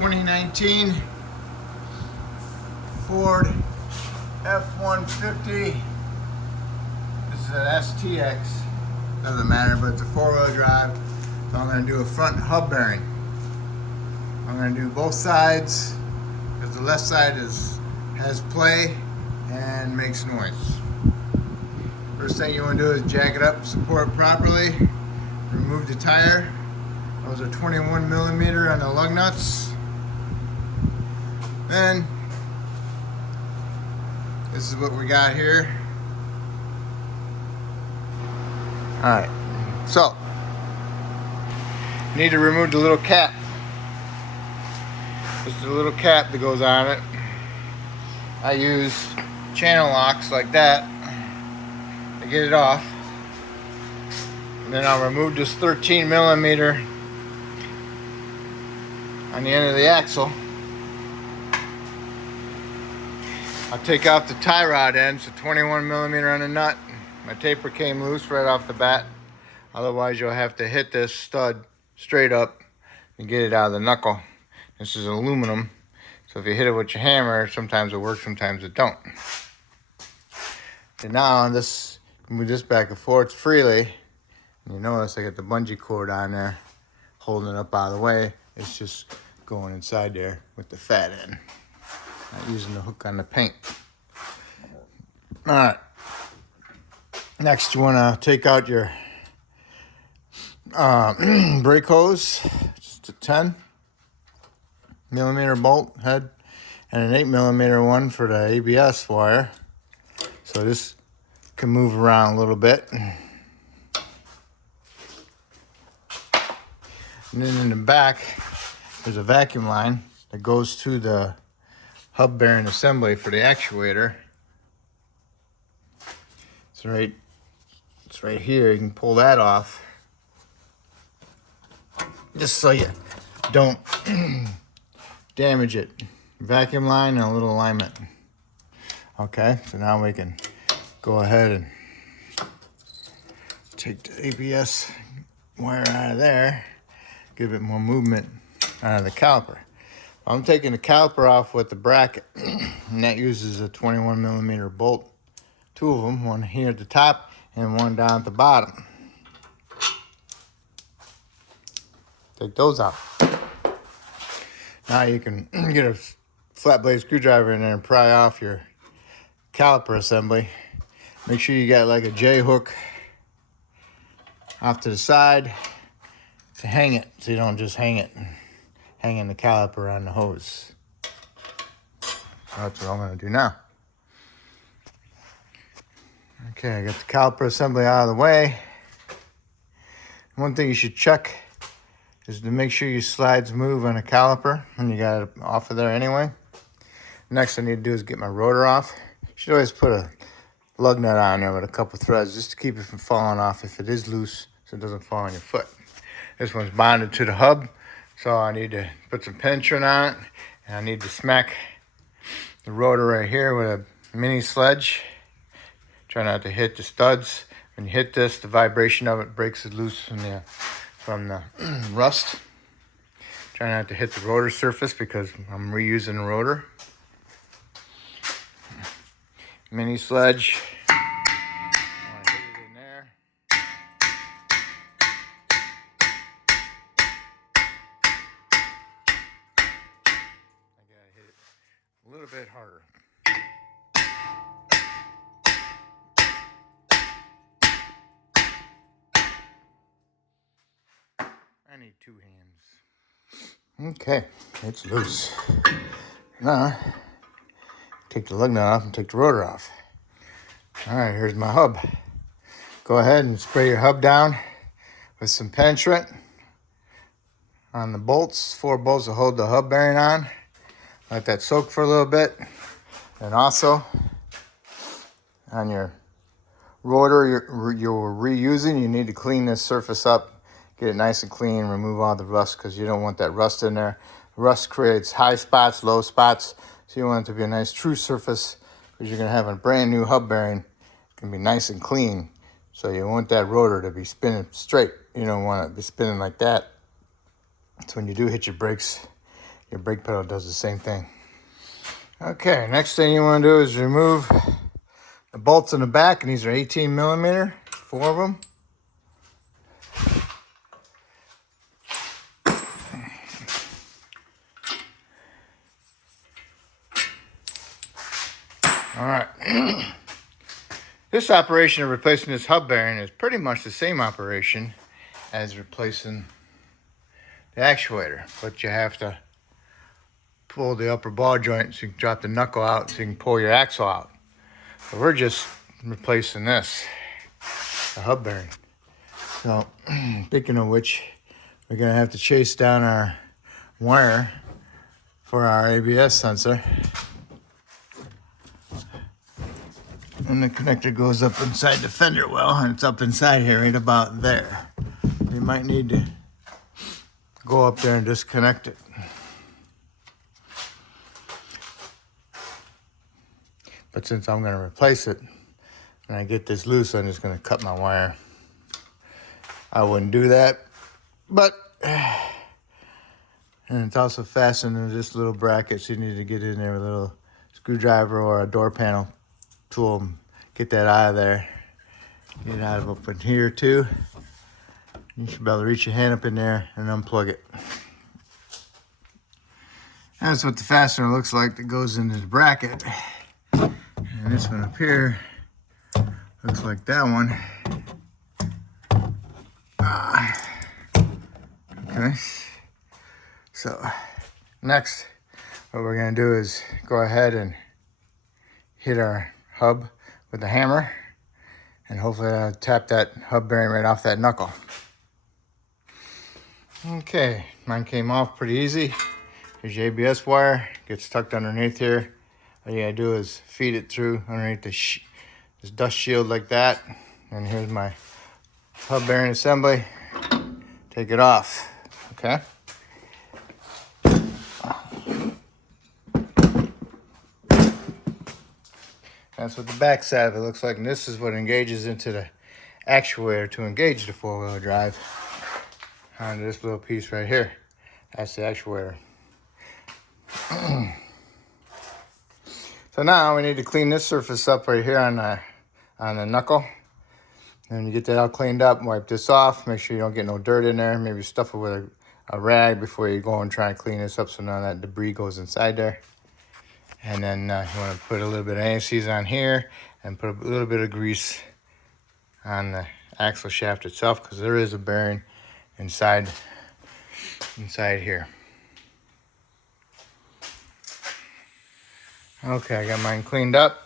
2019 Ford F150. This is an STX. Doesn't matter, but it's a four-wheel drive. So I'm going to do a front hub bearing. I'm going to do both sides because the left side has play and makes noise. First thing you want to do is jack it up, support it properly, remove the tire. Those are 21 millimeter on the lug nuts. Then this is what we got here. Alright, so need to remove the little cap. This is a little cap that goes on it. I use channel locks like that to get it off. And then I'll remove this 13 millimeter on the end of the axle. I'll take off the tie rod end, so 21 millimeter on the nut. My taper came loose right off the bat. Otherwise you'll have to hit this stud straight up and get it out of the knuckle. This is aluminum, so if you hit it with your hammer, sometimes it works, sometimes it don't. And now on this, move this back and forth freely. And you notice I got the bungee cord on there, holding it up out of the way. It's just going inside there with the fat end. Not using the hook on the paint. All right. Next, you want to take out your brake hose. Just a 10 millimeter bolt head and an 8 millimeter one for the ABS wire. So this can move around a little bit. And then in the back, there's a vacuum line that goes to the hub bearing assembly for the actuator. It's right here. You can pull that off, just so you don't damage it. Vacuum line and a little alignment. Okay, so now we can go ahead and take the ABS wire out of there, give it more movement out of the caliper. I'm taking the caliper off with the bracket, and that uses a 21 millimeter bolt. Two of them, one here at the top and one down at the bottom. Take those out. Now you can get a flat blade screwdriver in there and pry off your caliper assembly. Make sure you got like a J hook off to the side to hang it, so you don't just hanging the caliper on the hose. That's what I'm going to do now. Okay, I got the caliper assembly out of the way. One thing you should check is to make sure your slides move on a caliper when you got it off of there anyway. Next I need to do is get my rotor off. You should always put a lug nut on there with a couple threads just to keep it from falling off if it is loose, so it doesn't fall on your foot. This one's bonded to the hub, so I need to put some penetrant on it, and I need to smack the rotor right here with a mini sledge. Try not to hit the studs. When you hit this, the vibration of it breaks it loose from the rust. Try not to hit the rotor surface because I'm reusing the rotor. Mini sledge. I want to hit it in there. I gotta hit it a little bit harder. I need two hands. Okay, it's loose. Now, take the lug nut off and take the rotor off. All right, here's my hub. Go ahead and spray your hub down with some penetrant on the bolts. 4 bolts will hold the hub bearing on. Let that soak for a little bit. And also, on your rotor you're reusing, you need to clean this surface up. Get it nice and clean, remove all the rust because you don't want that rust in there. Rust creates high spots, low spots, so you want it to be a nice true surface because you're going to have a brand new hub bearing. It can be nice and clean, so you want that rotor to be spinning straight. You don't want it to be spinning like that. So when you do hit your brakes, your brake pedal does the same thing. Okay, next thing you want to do is remove the bolts in the back, and these are 18 millimeter, 4 of them. All right. This operation of replacing this hub bearing is pretty much the same operation as replacing the actuator, but you have to pull the upper ball joint so you can drop the knuckle out so you can pull your axle out. So we're just replacing this, the hub bearing. So, speaking of which, we're gonna have to chase down our wire for our ABS sensor. And the connector goes up inside the fender well, and it's up inside here, right about there. You might need to go up there and disconnect it. But since I'm going to replace it, and I get this loose, I'm just going to cut my wire. I wouldn't do that, but, and it's also fastened in this little bracket, so you need to get in there with a little screwdriver or a door panel tool and get that out of there. Get it out of up in here too. You should be able to reach your hand up in there and unplug it. That's what the fastener looks like that goes in this bracket. And this one up here looks like that one. Okay. So next, what we're gonna do is go ahead and hit our hub with the hammer, and hopefully I'll tap that hub bearing right off that knuckle. Okay, mine came off pretty easy. Here's your ABS wire, gets tucked underneath here. All you gotta do is feed it through underneath this dust shield like that. And here's my hub bearing assembly. Take it off, okay? That's what the back side of it looks like, and this is what engages into the actuator to engage the four-wheel drive onto this little piece right here. That's the actuator. So now we need to clean this surface up right here on the knuckle. And when you get that all cleaned up, wipe this off. Make sure you don't get no dirt in there. Maybe stuff it with a rag before you go and try and clean this up so none of that debris goes inside there. And then you want to put a little bit of anti-seize on here and put a little bit of grease on the axle shaft itself, because there is a bearing inside here. Okay, I got mine cleaned up.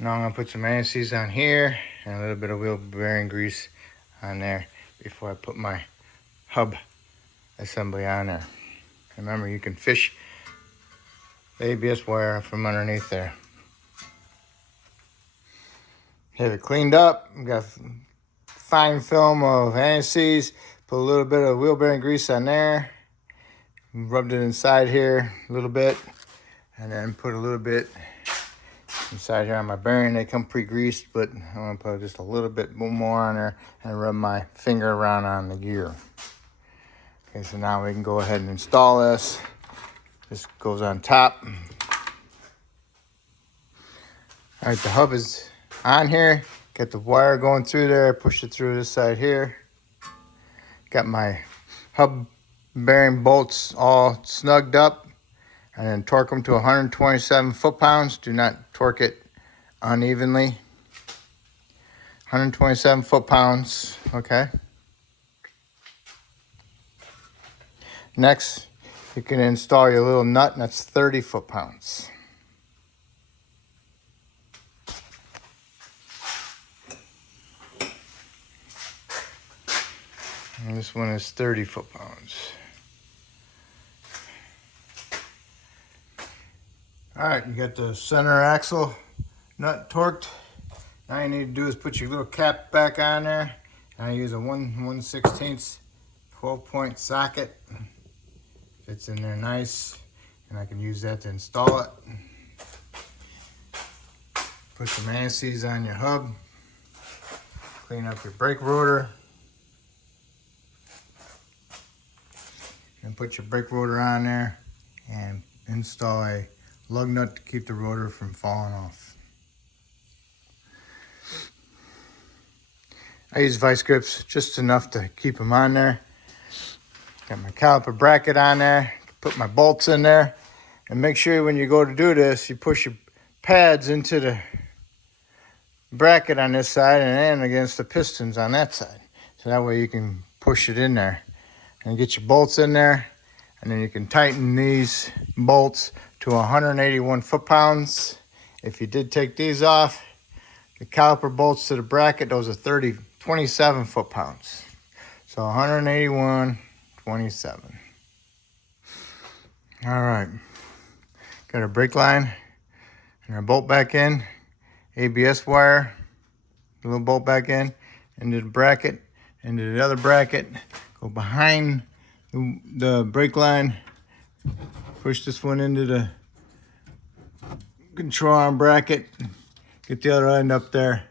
Now I'm going to put some anti-seize on here and a little bit of wheel bearing grease on there before I put my hub assembly on there. Remember, you can fish the ABS wire from underneath there. Have it cleaned up. We've got fine film of anti-seize. Put a little bit of wheel bearing grease on there. Rubbed it inside here a little bit. And then put a little bit inside here on my bearing. They come pre-greased, but I'm going to put just a little bit more on there and rub my finger around on the gear. Okay, so now we can go ahead and install this. This goes on top. All right, the hub is on here. Got the wire going through there. Push it through this side here. Got my hub bearing bolts all snugged up. And then torque them to 127 foot-pounds. Do not torque it unevenly. 127 foot-pounds, okay? Next, you can install your little nut, and that's 30 foot-pounds. And this one is 30 foot-pounds. All right, you got the center axle nut torqued. Now you need to do is put your little cap back on there. I use a 1/16 12-point socket. Fits in there nice, and I can use that to install it. Put some anti-seize on your hub. Clean up your brake rotor. And put your brake rotor on there and install a lug nut to keep the rotor from falling off. I use vice grips just enough to keep them on there. Got my caliper bracket on there. Put my bolts in there. And make sure when you go to do this, you push your pads into the bracket on this side and then against the pistons on that side. So that way you can push it in there. And get your bolts in there, and then you can tighten these bolts to 181 foot-pounds. If you did take these off, the caliper bolts to the bracket, those are 27 foot-pounds. So 181, 27. All right, got our brake line and our bolt back in, ABS wire, a little bolt back in, into the bracket, into the other bracket. Go behind the brake line, push this one into the control arm bracket, get the other end up there,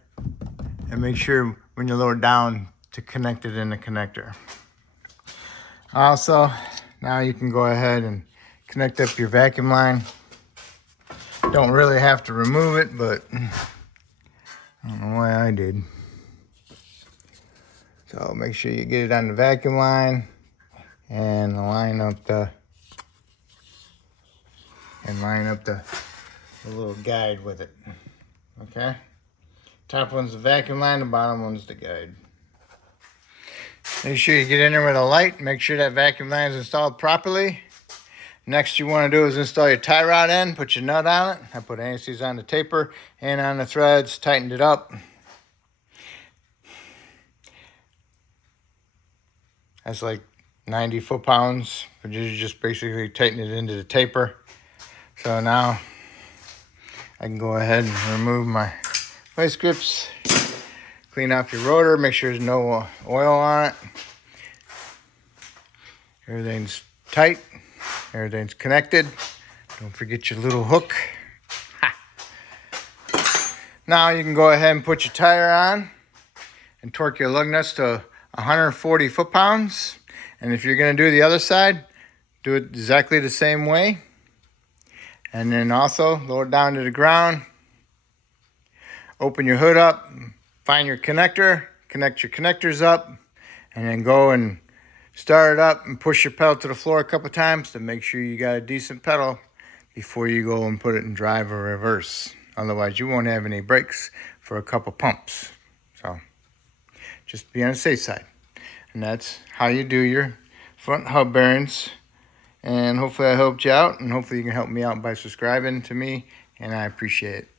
and make sure when you lower down to connect it in the connector. Also, now you can go ahead and connect up your vacuum line. Don't really have to remove it, but I don't know why I did. So make sure you get it on the vacuum line and line up the little guide with it. Okay? Top one's the vacuum line, the bottom one's the guide. Make sure you get in there with a light. Make sure that vacuum line is installed properly. Next you want to do is install your tie rod in, put your nut on it. I put anti-seize on the taper and on the threads, tightened it up. That's like 90 foot-pounds, but you just basically tighten it into the taper. So now I can go ahead and remove my vice grips, clean off your rotor, make sure there's no oil on it. Everything's tight, everything's connected. Don't forget your little hook. Ha. Now you can go ahead and put your tire on and torque your lug nuts to 140 foot-pounds. And if you're going to do the other side, do it exactly the same way. And then also lower it down to the ground. Open your hood up, find your connector, connect your connectors up, and then go and start it up and push your pedal to the floor a couple times to make sure you got a decent pedal before you go and put it in drive or reverse. Otherwise, you won't have any brakes for a couple pumps. So just be on the safe side. And that's how you do your front hub bearings. And hopefully I helped you out, and hopefully you can help me out by subscribing to me, and I appreciate it.